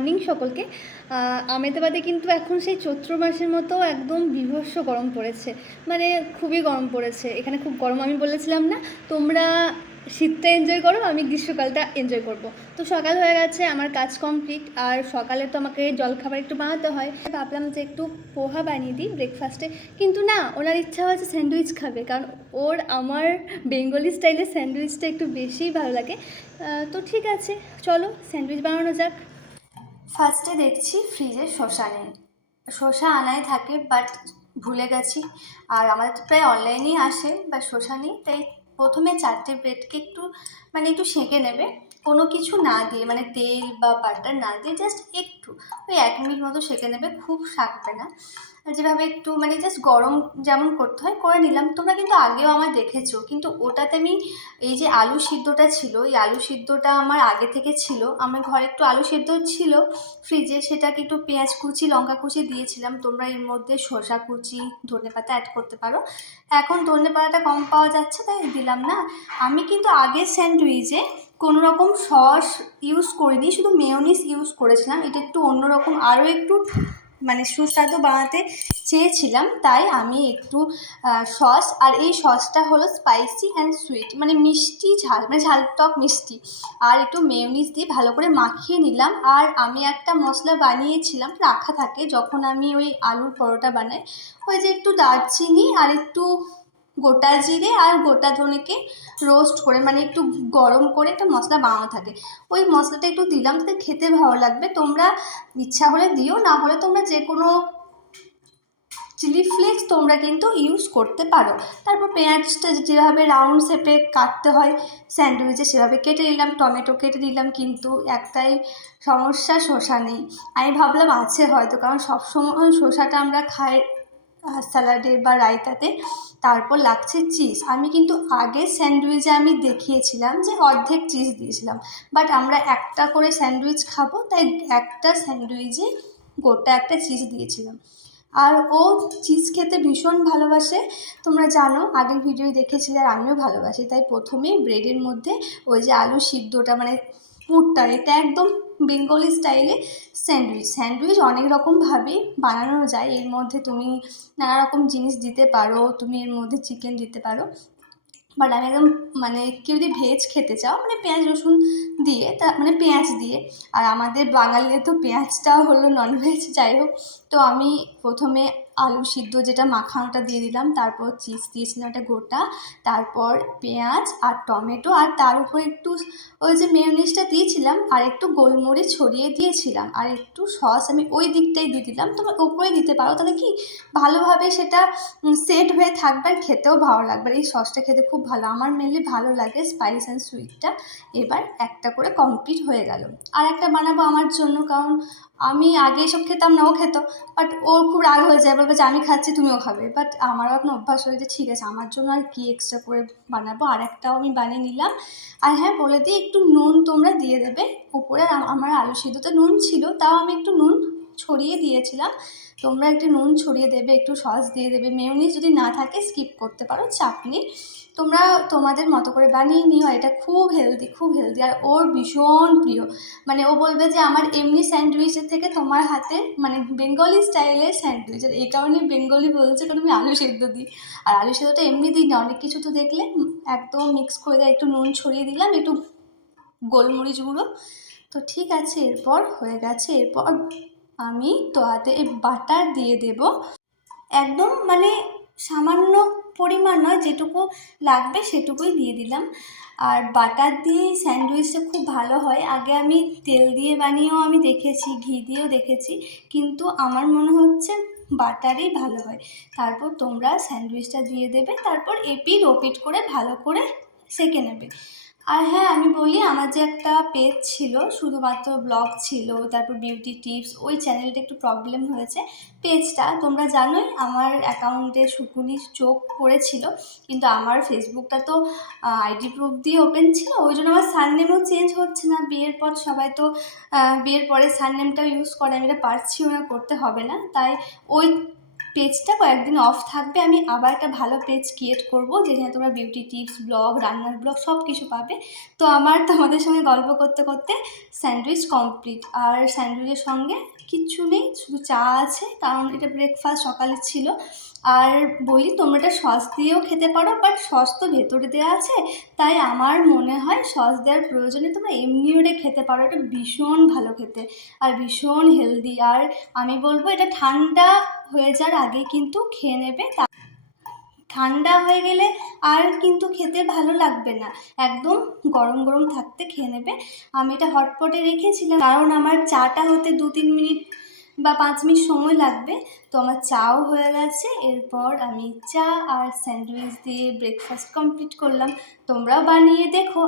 Morning সকলকে। আমেদাবাদে কিন্তু এখন সেই চৈত্র মাসের মতো একদম বীভৎস গরম পড়েছে, মানে খুবই গরম পড়েছে এখানে, খুব গরম। আমি বলেছিলাম না তোমরা শীতটা এনজয় করো, আমি গ্রীষ্মকালটা এনজয় করব। তো সকাল হয়ে গেছে, আমার কাজ কমপ্লিট, আর সকালে তো আমাকে জলখাবার একটু বানাতে হয়। ভাবলাম যে একটু পোহা বানিয়ে দিই ব্রেকফাস্টে, কিন্তু না, ওনার ইচ্ছা হয়েছে স্যান্ডউইচ খাবে, কারণ ওর আমার বেঙ্গলি স্টাইলের স্যান্ডউইচটা একটু বেশিই ভালো লাগে। তো ঠিক আছে, চলো স্যান্ডউইচ বানানো যাক। ফার্স্টে দেখছি ফ্রিজে শসা নেই, শসা আনাই থাকে বাট ভুলে গেছি। আর আমাদের তো প্রায় অনলাইনেই আসে, বাট শসা নেই। তাই প্রথমে 4টে ব্রেডকে একটু সেঁকে নেবে, কোনো কিছু না দিয়ে, মানে তেল বা বাটার না দিয়ে, জাস্ট একটু ওই 1 মিনিট মতো সেঁকে নেবে, খুব শাকবে না। যেভাবে একটু জাস্ট গরম যেমন করতে হয় করে নিলাম। তোমরা কিন্তু আগেও আমার দেখেছো, কিন্তু ওটাতে আমি এই যে আলু সিদ্ধটা ছিল, এই আলু সিদ্ধটা আমার আগে থেকে ছিল, আমার ঘরে একটু আলু সিদ্ধ ছিল ফ্রিজে, সেটাকে একটু পেঁয়াজ কুচি লঙ্কা কুচি দিয়েছিলাম। তোমরা এর মধ্যে শসা কুচি ধনেপাতা অ্যাড করতে পারো। এখন ধনেপাতাটা কম পাওয়া যাচ্ছে তাই দিলাম না। আমি কিন্তু আগের স্যান্ডউইচে কোনো রকম সস ইউজ করিনি, শুধু মেয়োনিজ ইউজ করেছিলাম। এটা একটু অন্যরকম, আরও একটু সুস্বাদু বানাতে চেয়েছিলাম, তাই আমি একটু সস, আর এই সসটা হলো স্পাইসি অ্যান্ড সুইট, মানে মিষ্টি ঝাল, মানে ঝাল টক মিষ্টি, আর একটু মেয়োনিজ দিয়ে ভালো করে মাখিয়ে নিলাম। আর আমি একটা মশলা বানিয়েছিলাম, রাখা থাকে যখন আমি ওই আলুর পরোটা বানাই, ওই যে একটু দারচিনি আর একটু গোটা জিরে আর গোটা ধনেকে রোস্ট করে, মানে একটু গরম করে একটা মশলা বানানো থাকে, ওই মশলাটা একটু দিলাম, তাতে খেতে ভালো লাগবে। তোমরা ইচ্ছা হলে দিও, না হলে তোমরা যে কোনো চিলি ফ্লেক্স তোমরা কিন্তু ইউজ করতে পারো। তারপর পেঁয়াজটা যেভাবে রাউন্ড শেপে কাটতে হয় স্যান্ডউইচে সেভাবে কেটে নিলাম, টমেটো কেটে নিলাম, কিন্তু একটাই সমস্যা, শসা নেই। আমি ভাবলাম আছে হয়তো, কারণ সবসময় শসাটা আমরা খাই স্যালাডে বা রায়তাতে। তারপর লাগছে চিজ। আমি কিন্তু আগের স্যান্ডউইচে আমি দেখিয়েছিলাম যে অর্ধেক চিজ দিয়েছিলাম, বাট আমরা একটা করে স্যান্ডউইচ খাবো, তাই একটা স্যান্ডউইচে গোটা একটা চিজ দিয়েছিলাম। আর ও চিজ খেতে ভীষণ ভালোবাসে, তোমরা জানো, আগের ভিডিও দেখেছিলে, আর আমিও ভালোবাসি। তাই প্রথমেই ব্রেডের মধ্যে ওই যে আলু সিদ্ধটা, মানে পুরটা, এটা একদম বেঙ্গলি স্টাইলে স্যান্ডউইচ অনেক রকমভাবেই বানানো যায়। এর মধ্যে তুমি নানা রকম জিনিস দিতে পারো, তুমি এর মধ্যে চিকেন দিতে পারো, বাট আমি একদম, কেউ যদি ভেজ খেতে চাও, পেঁয়াজ রসুন দিয়ে, তা পেঁয়াজ দিয়ে, আর আমাদের বাঙালিদের তো পেঁয়াজটাও হলো ননভেজ, যাই হোক। তো আমি প্রথমে আলু সিদ্ধ যেটা মাখানোটা দিয়ে দিলাম, তারপর চিজ দিয়েছিলাম একটা গোটা, তারপর পেঁয়াজ আর টমেটো, আর তার উপর একটু ওই যে মেয়োনিজটা দিয়েছিলাম, আর একটু গোলমরিচ ছড়িয়ে দিয়েছিলাম, আর একটু সস আমি ওই দিকটাই দিয়ে দিলাম। তোমরা ওপরে দিতে পারো, তাহলে কি ভালোভাবে সেটা সেট হয়ে থাকবে, আর খেতেও ভালো লাগবে। এই সসটা খেতে খুব ভালো, আমার মেনলি ভালো লাগে স্পাইস অ্যান্ড সুইটটা। এবার একটা করে কমপ্লিট হয়ে গেল। আর একটা বানাবো আমার জন্য, কারণ আমি আগে এসব খেতাম না, ও খেত, বাট ওর খুব রাগ হয়ে যায়, বলবে যে আমি খাচ্ছি তুমিও খাবে। বাট আমারও এখন অভ্যাস হয়েছে, ঠিক আছে আমার জন্য আর কি এক্সট্রা করে বানাবো। আর একটাও আমি বানিয়ে নিলাম। আর হ্যাঁ, বলে দিই একটু নুন তোমরা দিয়ে দেবে উপরে। আমার আলু সিদ্ধতে নুন ছিল, তাও আমি একটু নুন ছড়িয়ে দিয়েছিলাম। তোমরা একটু নুন ছড়িয়ে দেবে, একটু সস দিয়ে দেবে, মেয়োনিজ যদি না থাকে স্কিপ করতে পারো, চাটনি তোমরা তোমাদের মতো করে বানিয়ে নিও। এটা খুব হেলদি, খুব হেলদি, আর ওর ভীষণ প্রিয়। ও বলবে যে আমার এমনি স্যান্ডউইচের থেকে তোমার হাতে, বেঙ্গলি স্টাইলের স্যান্ডউইচ, আর এই কারণে বেঙ্গলি বলছে, কারণ আমি আলু সেদ্ধ দিই। আর আলু সেদ্ধটা এমনি দিই না, অনেক কিছু তো দেখলে একদম মিক্স করে দেয়, একটু নুন ছড়িয়ে দিলাম, একটু গোলমরিচ গুঁড়ো। তো ঠিক আছে, এরপর হয়ে গেছে। এরপর আমি তোয়াতে এই বাটার দিয়ে দেব, একদম সামান্য পরিমাণ নয়, যেটুকু লাগবে সেটুকুই দিয়ে দিলাম। আর বাটার দিয়ে স্যান্ডউইচটা খুব ভালো হয়। আগে আমি তেল দিয়ে বানিয়েও আমি দেখেছি, ঘি দিয়েও দেখেছি, কিন্তু আমার মনে হচ্ছে বাটারই ভালো হয়। তারপর তোমরা স্যান্ডউইচটা দিয়ে দেবে, তারপর এপিট ওপিট করে ভালো করে সেঁকে নেবে। আর হ্যাঁ, আমি বলি, আমার যে একটা পেজ ছিল, শুধুমাত্র ব্লগ ছিল, তারপর বিউটি টিপস, ওই চ্যানেলটা একটু প্রবলেম হয়েছে। পেজটা তোমরা জানোই, আমার অ্যাকাউন্টে শুকুনির চোখ পড়েছিল, কিন্তু আমার ফেসবুকটা তো আইডি প্রুফ দিয়ে ওপেন ছিল, ওই জন্য আমার সারনেমও চেঞ্জ হচ্ছে না। বিয়ের পর সবাই তো বিয়ের পরে সারনেমটাও ইউজ করে, আমি এটা পারছিও না, করতে হবে না, তাই ওই পেজটা কয়েকদিন অফ থাকবে, আমি আবার একটা ভালো পেজ ক্রিয়েট করব যেখানে তোমরা বিউটি টিপস ব্লগ, রান্নার ব্লগ সব কিছু পাবে। তো আমার তোমাদের সঙ্গে গল্প করতে করতে স্যান্ডউইচ কমপ্লিট। আর স্যান্ডউইচের সঙ্গে কিচ্ছু নেই, শুধু চা আছে, কারণ এটা ব্রেকফাস্ট সকালে ছিল। আর বলি, তোমরা এটা সস দিয়েও খেতে পারো, বাট সস তো ভেতরে দেওয়া আছে, তাই আমার মনে হয় সস দেওয়ার প্রয়োজনে তোমরা এমনিও এটা খেতে পারো। এটা ভীষণ ভালো খেতে আর ভীষণ হেলদি। আর আমি বলবো এটা ঠান্ডা হয়ে যাওয়ার আগে কিন্তু খেয়ে নেবে, ঠান্ডা হয়ে গেলে আর কিন্তু খেতে ভালো লাগবে না, একদম গরম গরম থাকতে খেয়ে নেবে। আমি এটা হটপটে রেখেছিলাম কারণ আমার চাটা হতে 2-3 মিনিট বা 5 মিনিট সময় লাগবে। তো আমার চাও হয়ে গেছে, এরপর আমি চা আর স্যান্ডউইচ দিয়ে ব্রেকফাস্ট কমপ্লিট করলাম। তোমরাও বানিয়ে দেখো।